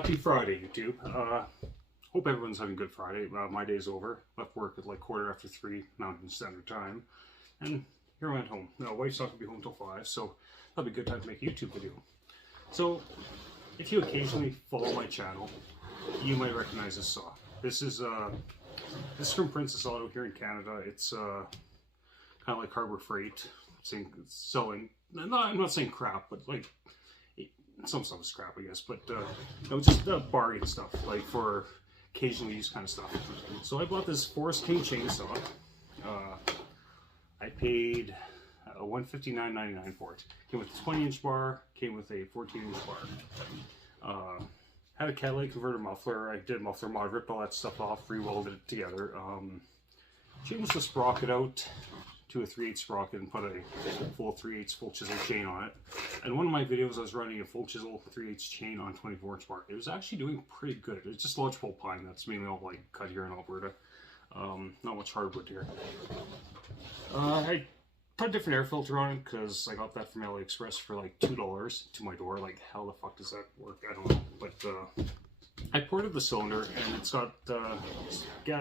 Happy Friday, YouTube. Hope everyone's having a good Friday. My day's over. Left work at like 3:15 Mountain Standard Time. And here I'm at home. Now, wife's not going to be home till 5, so that'll be a good time to make a YouTube video. So, if you occasionally follow my channel, you might recognize this saw. This is from Princess Auto here in Canada. It's kind of like Harbor Freight. Selling, I'm not saying crap, but like, some stuff is crap, I guess, but no, just bargain stuff, like for occasional use kind of stuff. So I bought this Forest King chainsaw. I paid $159.99 for it. Came with a 20-inch bar, came with a 14-inch bar. Had a catalytic converter muffler. I did muffler mod, ripped all that stuff off, re-welded it together. Changed the sprocket out to a 3/8 sprocket and put a full 3/8 full chisel chain on it. And one of my videos I was running a full chisel 3/8 chain on 24-inch bar. It was actually doing pretty good. It's just lodgepole pine that's mainly all like cut here in Alberta. Not much hardwood here. I put a different air filter on it because I got that from AliExpress for like $2 to my door. Like, how the fuck does that work? I don't know. But I ported the cylinder and it's got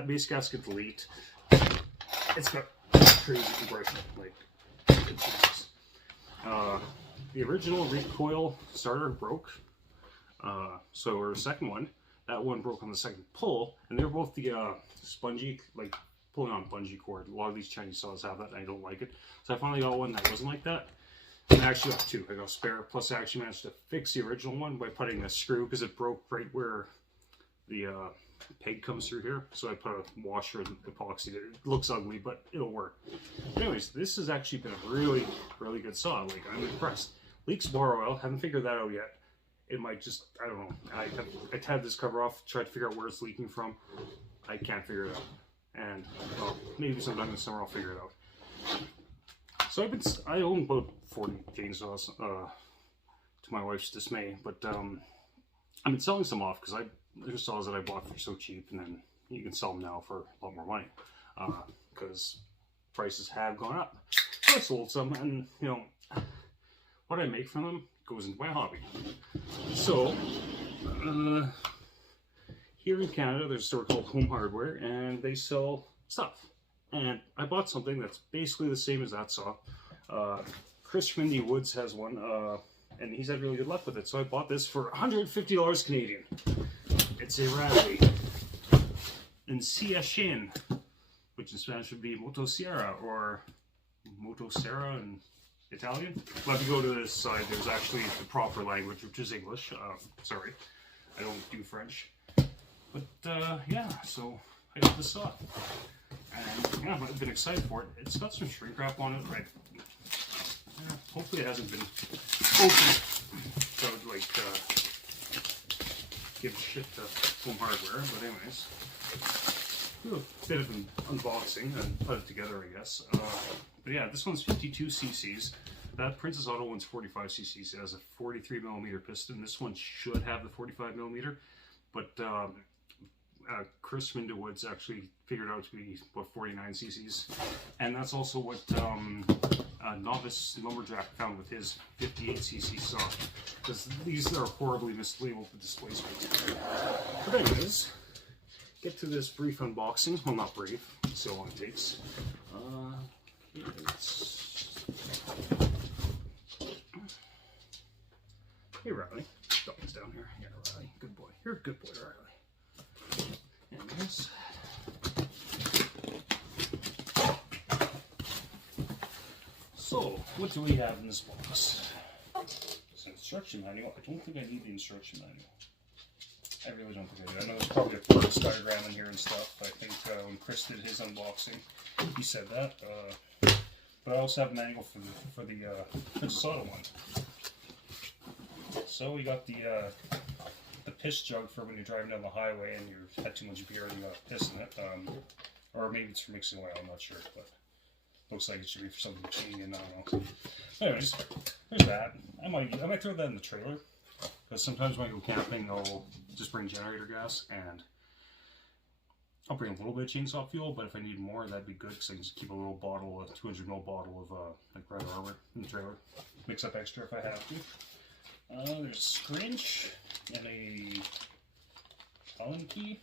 base gasket delete. It's got crazy compression, like, Jesus. The original recoil starter broke, so our second one, that one broke on the second pull, and they're both the spongy, like pulling on bungee cord. A lot of these Chinese saws have that, and I don't like it. So I finally got one that wasn't like that, and I actually got two. I got a spare, plus I actually managed to fix the original one by putting a screw, because it broke right where the peg comes through here, so I put a washer and epoxied it. It looks ugly, but it'll work. Anyways, this has actually been a really good saw. Like, I'm impressed. Leaks bar oil, haven't figured that out yet. It might just, I don't know. I tabbed this cover off, tried to figure out where it's leaking from. I can't figure it out. And, well, maybe sometime in the summer I'll figure it out. So I own about 40 chainsaws, to my wife's dismay, but I've been selling some off because there's saws that I bought for so cheap, and then you can sell them now for a lot more money because prices have gone up. So I sold some, and you know what I make from them goes into my hobby. So here in Canada, there's a store called Home Hardware, and they sell stuff. And I bought something that's basically the same as that saw. Chris from Indie Woods has one, and he's had really good luck with it. So I bought this for $150 Canadian. It's a Radley Enciachin, which in Spanish would be Motosierra or Motosierra in Italian. But if you go to this side, there's actually the proper language, which is English. Sorry, I don't do French. But yeah, so I got this saw. And yeah, I've been excited for it. It's got some shrink wrap on it, right? Yeah, hopefully it hasn't been opened. So I would like give shit to Home Hardware, but anyways, do a bit of an unboxing and put it together, I guess. But yeah, this one's 52 cc's. That Princess Auto one's 45 cc's. It has a 43mm piston. This one should have the 45mm, but Chris from Indie Woods actually figured out to be about 49 cc's, and that's also what Novice Lumberjack found with his 58cc saw, because these are horribly mislabeled with displacement. But anyways, get to this brief unboxing. Well, not brief, so long it takes. Hey Riley, Dalton's down here. Yeah, Riley, good boy. You're a good boy, Riley. Anyways. So, what do we have in this box? It's an instruction manual. I don't think I need the instruction manual. I really don't think I do. I know there's probably a parts diagram in here and stuff. I think when Chris did his unboxing, he said that. But I also have a manual for the Princess Auto one. So we got the piss jug for when you're driving down the highway and you had too much beer and you got piss in it. Or maybe it's for mixing oil, I'm not sure, but looks like it should be for something Canadian, I don't know. Anyways, there's that. I might throw that in the trailer, because sometimes when I go camping, I'll just bring generator gas, and I'll bring a little bit of chainsaw fuel, but if I need more, that'd be good, because I can just keep a little bottle, a 200ml bottle of like Red Arbor in the trailer. Mix up extra if I have to. There's a scrunch and a Allen key.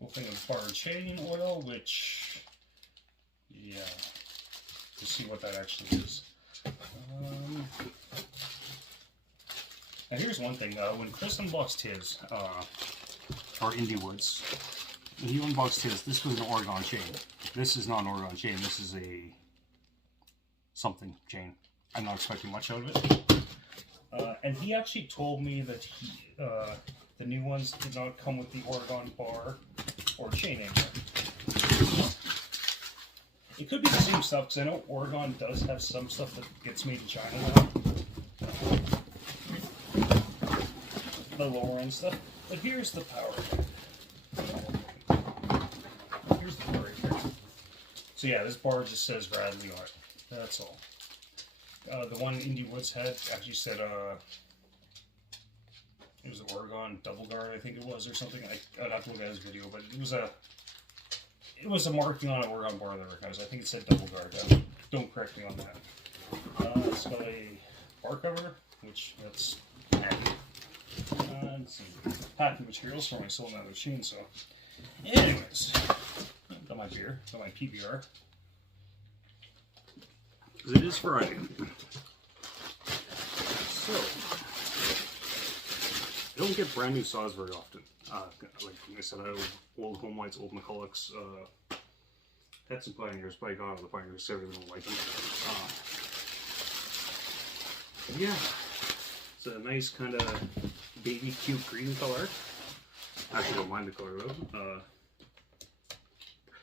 Whole thing of bar chain oil, which, yeah, to see what that actually is. Now here's one thing, when Chris unboxed his, or Indie Woods, when he unboxed his, this was an Oregon chain. This is not an Oregon chain, this is a something chain. I'm not expecting much out of it. And he actually told me that the new ones did not come with the Oregon bar or chain anymore. It could be the same stuff, because I know Oregon does have some stuff that gets made in China now. The lower end stuff. But here's the power. Here's the bar right here. So yeah, this bar just says Radley on it. That's all. The one Indie Woods had actually said it was an Oregon double guard, I think it was, or something. I'd have to look at his video, but it was a marking on an Oregon bar that recognized. I think it said double guard. Don't correct me on that. It's got a bar cover, which that's and some packing materials for my soul and other chainsaw. Anyways, got my beer, got my PBR. Because it is Friday. So, I don't get brand new saws very often. Like I said, I have old Home Lights, old McCullochs, had some Pioneers, but I got out of the Pioneers, so I really don't like them. Yeah, it's a nice kind of baby cute green color. Actually, don't mind the color though.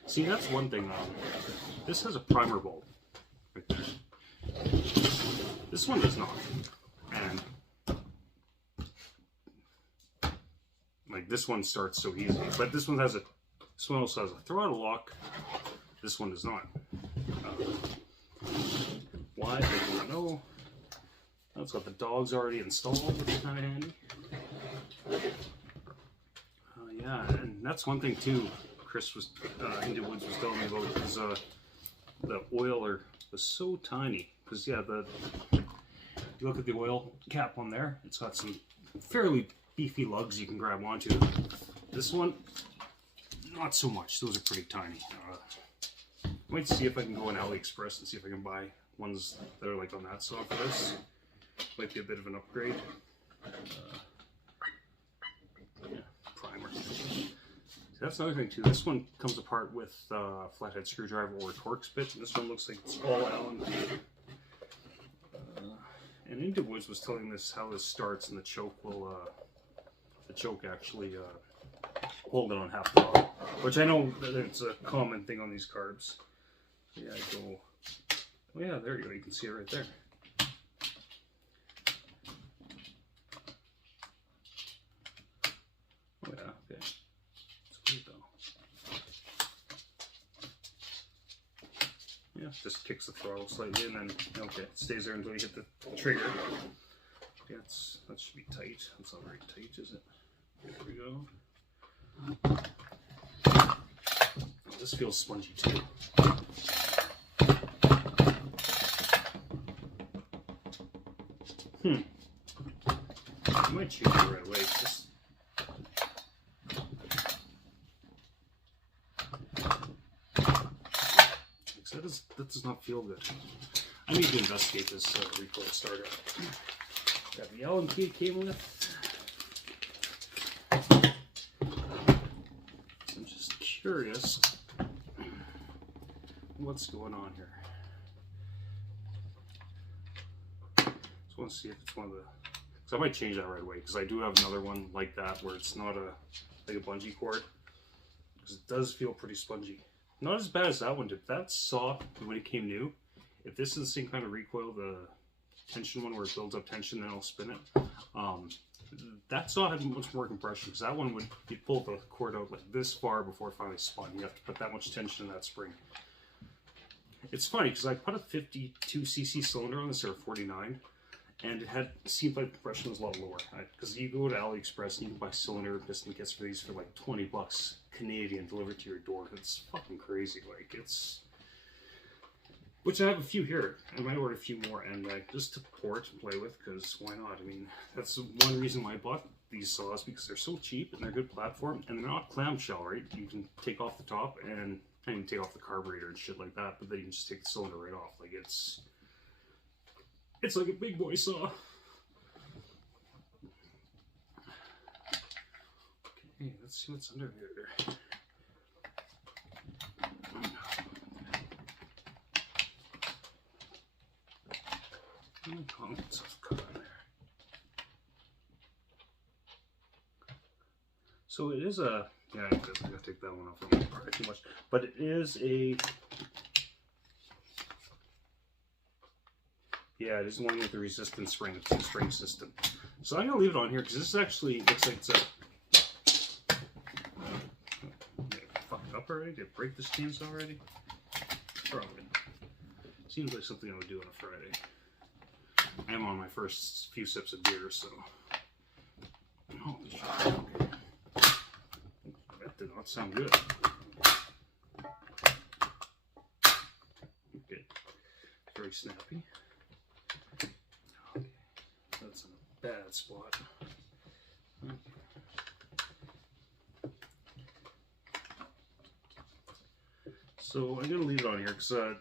See, that's one thing. This has a primer bulb right there. This one does not, and like this one starts so easy. But this one has this one also has a throttle lock. This one does not. Why? I don't know. It's got the dogs already installed, which is kind of handy. Yeah, and that's one thing too. Chris was Indie Woods was telling me about is the oiler was so tiny. Because yeah, you look at the oil cap on there. It's got some fairly beefy lugs you can grab onto. This one, not so much. Those are pretty tiny. Might see if I can go on AliExpress and see if I can buy ones that are like on that saw for this. Might be a bit of an upgrade. Yeah, primer. So that's another thing too. This one comes apart with flathead screwdriver or a Torx bit. This one looks like it's all Allen. And Indie Woods was telling this how this starts, and the choke will, actually hold it on half the bottle, which I know that it's a common thing on these carbs. Yeah, I go. Oh yeah, there you go. You can see it right there. Oh yeah, okay. It's good though. Yeah, just kicks the throttle slightly, and then okay, it stays there until you hit the trigger. Yeah, that should be tight. That's not very tight, is it? There we go. Oh, this feels spongy too. I might change it right away. That does not feel good. I need to investigate this recoil starter. Got the Allen key it came with. I'm just curious what's going on here. Just want to see if it's one of the. Because I might change that right away, because I do have another one like that where it's not like a bungee cord. Because it does feel pretty spongy. Not as bad as that one did. That saw when it came new. If this is the same kind of recoil, the tension one where it builds up tension, then I'll spin it. That saw had much more compression, because that one you pull the cord out like this far before it finally spun. You have to put that much tension in that spring. It's funny because I put a 52cc cylinder on this, or 49, and it seemed like compression was a lot lower. Because you go to AliExpress and you can buy cylinder and piston kits for these for like $20 Canadian delivered to your door. It's fucking crazy. Like which I have a few here. I might order a few more and just to port and play with, because why not? I mean, that's one reason why I bought these saws, because they're so cheap and they're a good platform, and they're not clamshell, right? You can take off the top and you can take off the carburetor and shit like that, but then you can just take the cylinder right off. Like it's like a big boy saw. Okay, let's see what's under here. So it is a, yeah, I'm gonna take that one off. I don't want to too much, but it is a, yeah, it is one with the resistance spring, a 2-spring system. So I'm gonna leave it on here because this actually looks like it's a. Fuck it up already? Did it break this chainsaw already? Probably. Seems like something I would do on a Friday. I am on my first few sips of beer, so. Holy shit. Okay. That did not sound good. Okay. Very snappy. Okay. That's in a bad spot. Okay. So I'm gonna leave it on here because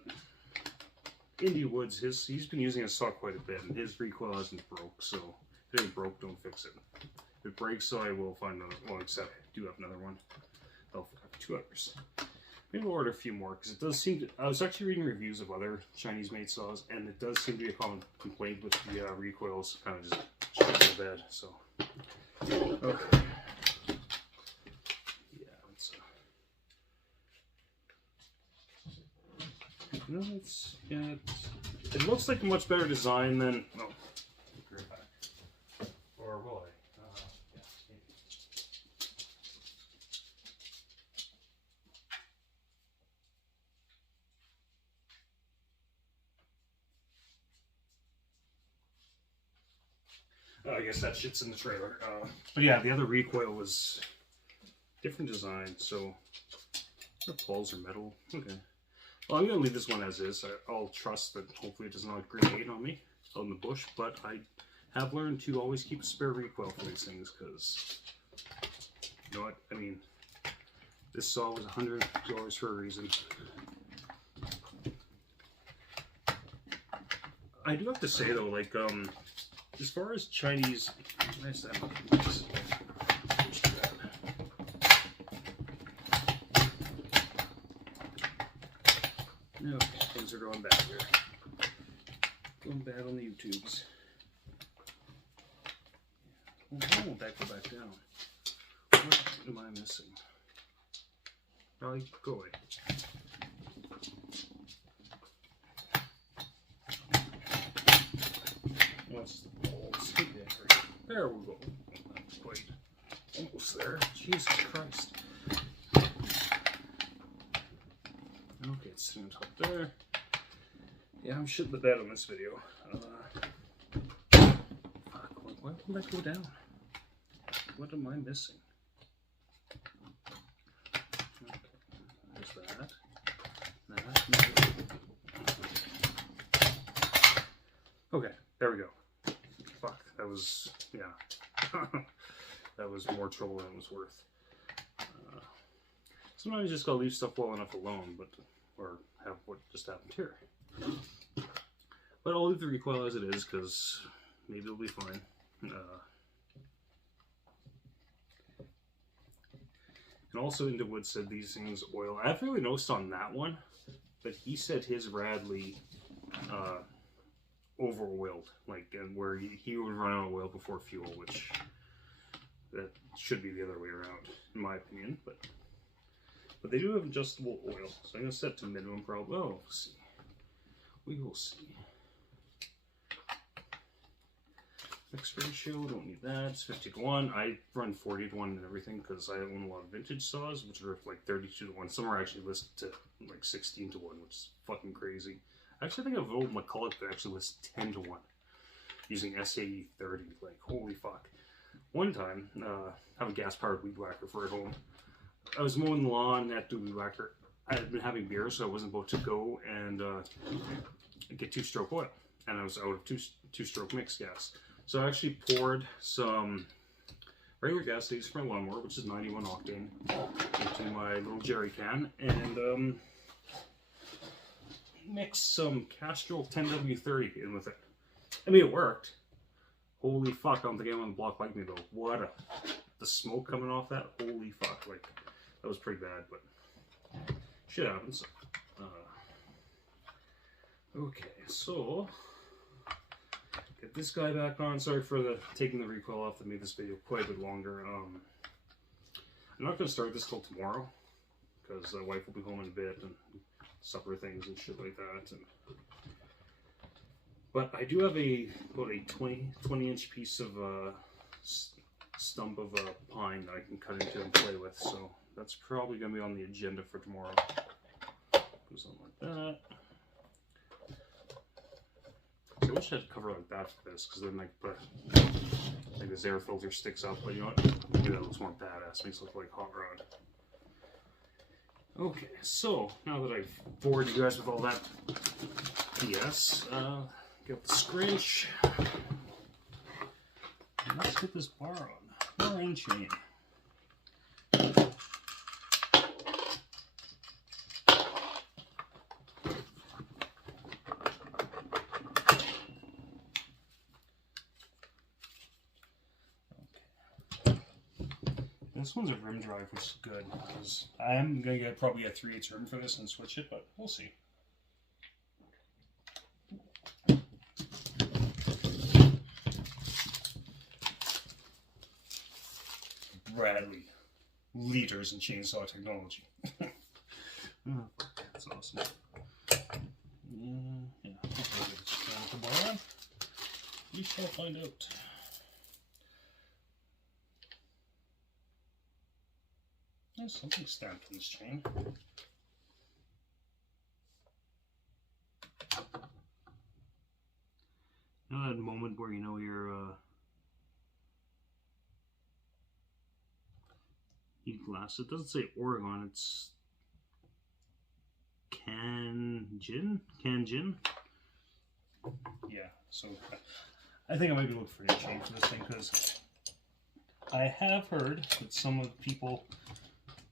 Indy Woods, he's been using his saw quite a bit, and his recoil hasn't broke. So if it ain't broke, don't fix it. If it breaks, so I will find another. Well, except I do have another one. I'll have 2 others. Maybe we'll order a few more because it does seem to. I was actually reading reviews of other Chinese-made saws, and it does seem to be a common complaint with the recoils kind of just shit in the bed. So okay. No, it's, yeah, it looks like a much better design than, no, or will I? Yeah, maybe. I guess that shit's in the trailer. But yeah, the other recoil was different design, so the poles are metal. Okay. Well, I'm going to leave this one as is. I'll trust that hopefully it does not grenade on me out in the bush, but I have learned to always keep a spare recoil for these things because, you know what, I mean, this saw was $100 for a reason. I do have to say though, like, as far as Chinese, nice that much. Okay, things are going bad here. Going bad on the YouTubes. Oh, I won't that go back down? What am I missing? Probably go away. What's the bolts? There we go. Wait, almost there. Jesus Christ. Okay, it's sitting on top there. Yeah, I'm shitting the bed on this video. Fuck, why won't that go down? What am I missing? Okay, there's that. Okay, there we go. Fuck, that was, yeah. That was more trouble than it was worth. Sometimes you just gotta leave stuff well enough alone, but or have what just happened here. But I'll leave the recoil as it is because maybe it'll be fine. And also, Indy Woods said these things oil. I haven't really noticed on that one, but he said his Radley over oiled, like, and where he would run out of oil before fuel, which that should be the other way around, in my opinion, but they do have adjustable oil, so I'm going to set to minimum probably. Oh, we'll see. We will see. Mix ratio, don't need that. It's 50:1. I run 40:1 and everything because I own a lot of vintage saws, which are like 32:1. Some are actually listed to like 16:1, which is fucking crazy. I actually think I have an old McCulloch that actually lists 10:1 using SAE 30. Like, holy fuck. One time, I have a gas-powered weed whacker for at home. I was mowing the lawn at the weed whacker. I had been having beer, so I wasn't about to go and get two-stroke oil, and I was out of two-stroke mixed gas. So I actually poured some regular gas I use for my lawnmower, which is 91 octane, into my little jerry can, and mixed some Castrol 10W30 in with it. I mean, it worked. Holy fuck, I don't think anyone on the block liked me though. The smoke coming off that, holy fuck, like, that was pretty bad, but shit happens. Okay, so, get this guy back on. Sorry for taking the recoil off that made this video quite a bit longer. I'm not going to start this till tomorrow, because the wife will be home in a bit, and supper things and shit like that. But I do have about a 20-inch piece of stump of pine that I can cut into and play with, so that's probably going to be on the agenda for tomorrow. Do something like that. So I wish I had a cover like that for this, because then like this air filter sticks up, but you know what? Maybe that looks more badass, makes it look like hot rod. Okay, so now that I've bored you guys with all that BS, get the scratch. And let's get this bar on. Bar and chain. This one's a rim drive, which is good, because I am going to get probably a 3/8 rim for this and switch it, but we'll see. Bradley, leaders in chainsaw technology. Oh, that's awesome. Yeah, hopefully it's the bar on. We shall find out. There's something stamped on this chain. You know that moment where you know you're eating glass? It doesn't say Oregon, it's Kanjin? Yeah, so I think I might be looking for a new chain for this thing, because I have heard that some of the people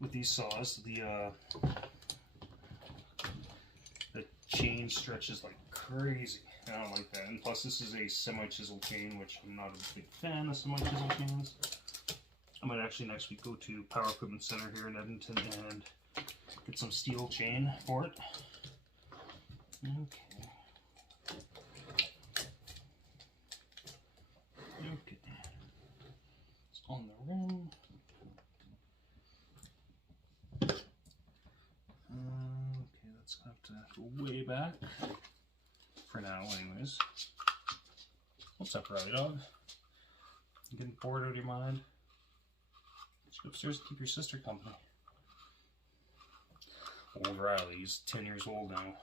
with these saws, the chain stretches like crazy, and I don't like that. And plus, this is a semi-chisel chain, which I'm not a big fan of semi-chisel chains. I might actually next week go to Power Equipment Center here in Edmonton and get some steel chain for it. Okay. Okay. It's on the rim. Okay, that's gonna have to go way back for now, anyways. What's up, Riley dog? You getting bored out of your mind? Just go upstairs and keep your sister company. Old Riley, he's 10 years old now.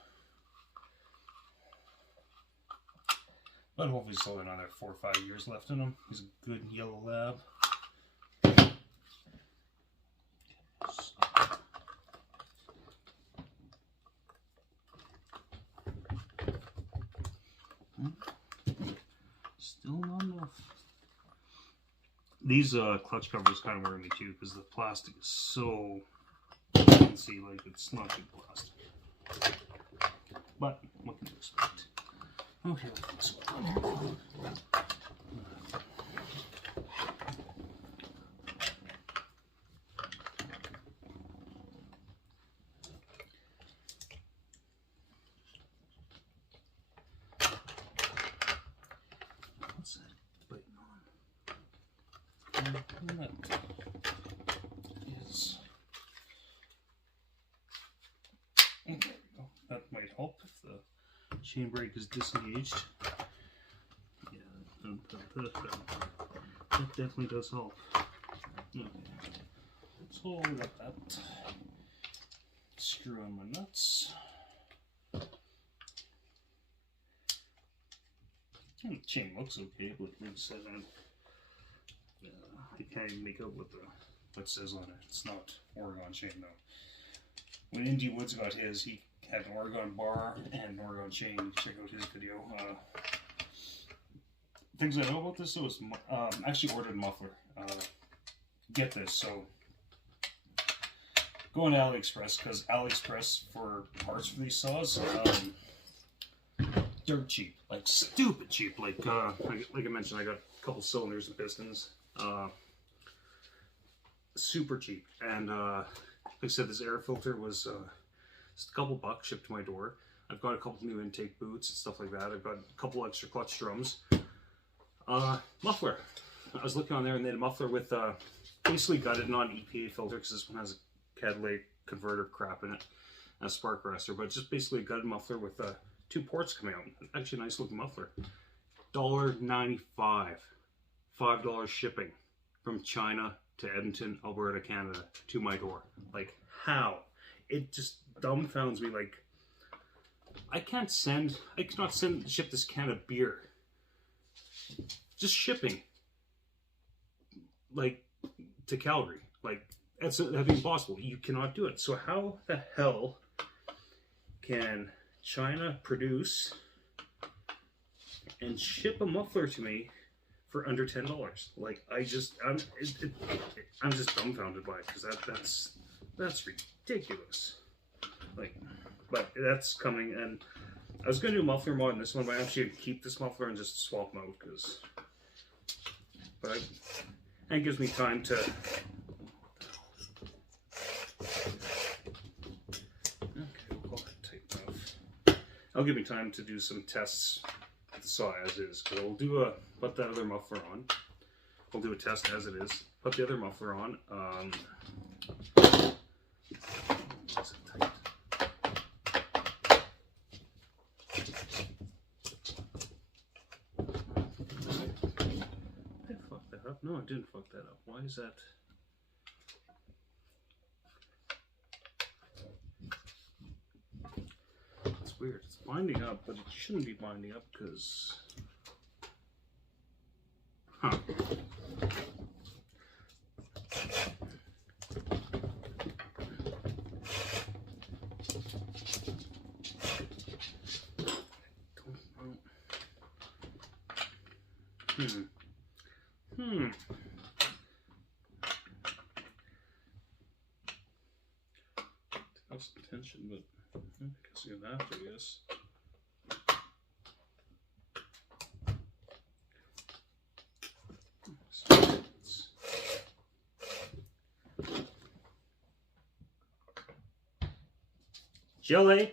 But hopefully he's still got another 4 or 5 years left in him. He's a good yellow lab. Still not enough. These clutch covers kind of worry me too, because the plastic is so, you can see, like, it's not good plastic. But what can you expect? Okay, let's go on here. What's that biting on? And that is. Okay, there we go. That might help if the chain brake is disengaged. Yeah, that definitely does help. Okay. So we got that. Screw on my nuts. And the chain looks okay, but like I said, I can't even make out what it says on it. It's not Oregon chain though. when Indy Woods got his, he had an Oregon bar and an Oregon chain. Check out his video. Things I know about this, was actually ordered a muffler. Get this, so go on AliExpress, because AliExpress for parts for these saws, dirt cheap, like stupid cheap. Like I mentioned, I got a couple cylinders and pistons, super cheap. And like I said, this air filter was just a couple bucks shipped to my door. I've got a couple new intake boots and stuff like that. I've got a couple extra clutch drums. Muffler. I was looking on there and they had a muffler with basically gutted non-EPA filter, because this one has a catalytic converter crap in it, and a spark arrestor, but just basically a gutted muffler with 2 ports coming out. Actually a nice looking muffler. $1.95. $5 shipping from China to Edmonton, Alberta, Canada, to my door. Like, how? It just dumbfounds me. Like, I cannot ship this can of beer. Just shipping, like, to Calgary. Like, that'd be impossible. You cannot do it. So how the hell can China produce and ship a muffler to me for under $10? Like, I'm just dumbfounded by it, because that's ridiculous. Like, but that's coming, and I was gonna do a muffler mod in this one, but I'm actually gonna keep this muffler and just swap them out, and it gives me time to. Okay, we'll call that tight enough. I'll give me time to do some tests with the saw as is, because I'll put that other muffler on. We'll do a test as it is. Put the other muffler on. No, I didn't fuck that up. Why is that? It's weird. It's binding up, but it shouldn't be binding up, because... Huh. That's the tension, but I guess you have to, yes. Jelly.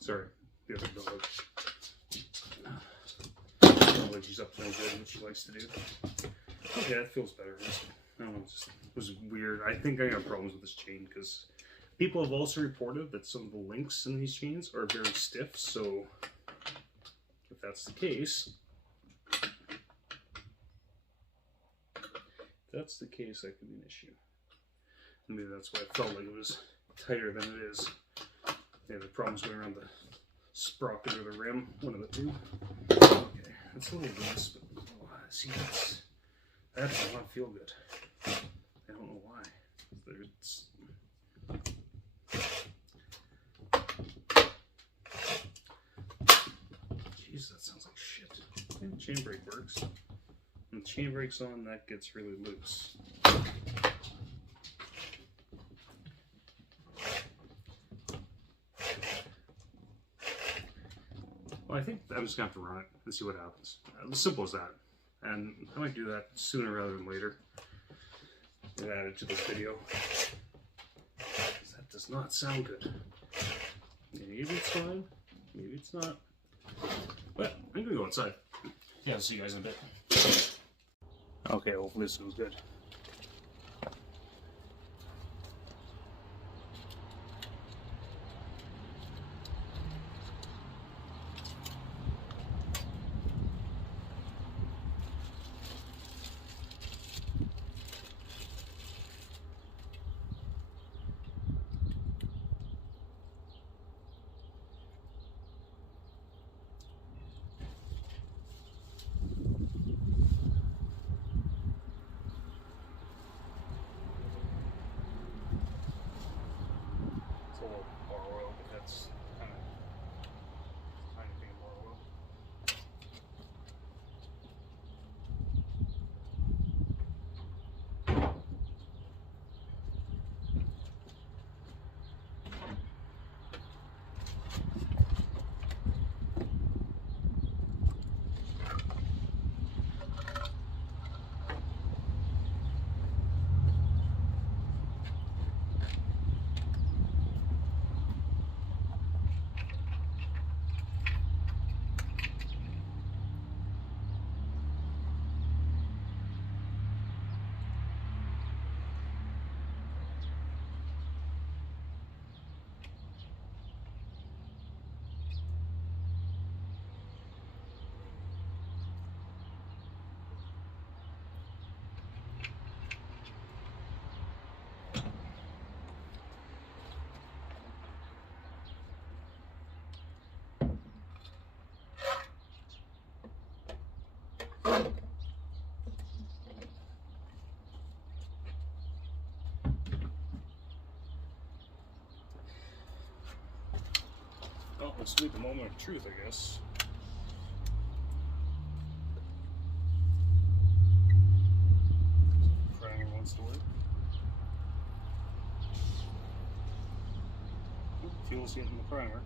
Sorry, the other dog. Like she's up to no good, what she likes to do. Okay, that feels better. I don't know, it was weird. I think I got problems with this chain, because people have also reported that some of the links in these chains are very stiff, so if that's the case, that could be an issue. Maybe that's why I felt like it was tighter than it is. Yeah, the problem's going around the sprocket or the rim, one of the two. Okay, that's a little loose, but see, that does not feel good. I don't know why. Jeez, that sounds like shit. Okay, the chain brake works. When the chain brake's on, that gets really loose. Well, I think I'm just going to have to run it and see what happens. As simple as that. And I might do that sooner rather than later. And add it to this video. That does not sound good. Maybe it's fine. Maybe it's not. But I'm going to go outside. Yeah, I'll see you guys in a bit. Okay, hopefully this was good. let's do the moment of truth, I guess. Primer wants to work. Fuel's getting the primer.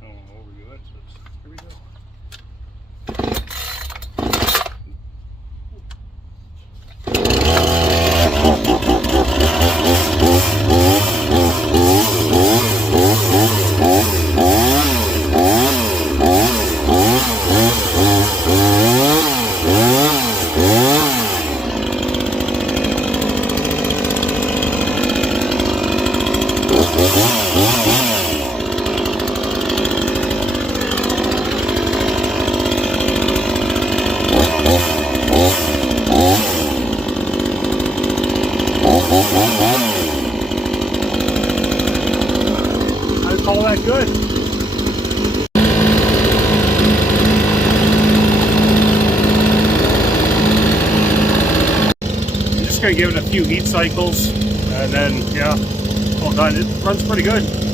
I don't want to overdo it, but here we go. I call that good. I'm just going to give it a few heat cycles and then, yeah, all done. It runs pretty good.